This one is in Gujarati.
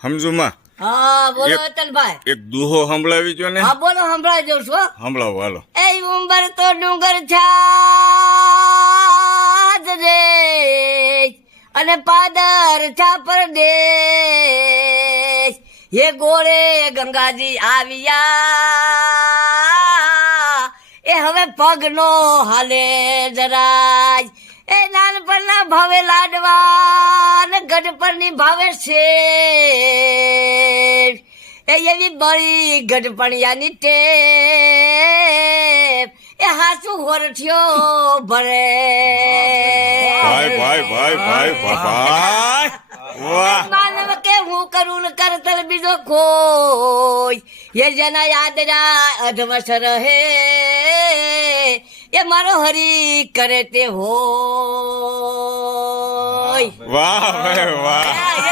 સમજુમાં હા બોલો એક- અતલભાઈ. એક દુહો સંભળાવી જો ને. હા બોલો સંભળાઈ દઉં છું હો. સંભળાવો હાલો. એ ઉંબર તો ડુંગર છાજ રે અને પાદર છા પરદેશ એ ગોળે ગંગાજી આવ્યા એ હવે પગનો હાલે જરાય એ નાનપણના ભાવે લાડવા ને ગઢપણની ભાવે છે એ એવી બળી ગઢપણિયાની ટેપ એ હાસુ હોરઠિયો ભરે ભાઈ ભાઈ ભાઈ ભાઈ ભાઈ વાહ. માનવ કે હું કરું ને કરતલ બીજો કોઈ એ જેના યાદના અધવસ રહે એ મારો હરી કરે તે હોય વાહ ભાઈ વાહ. એ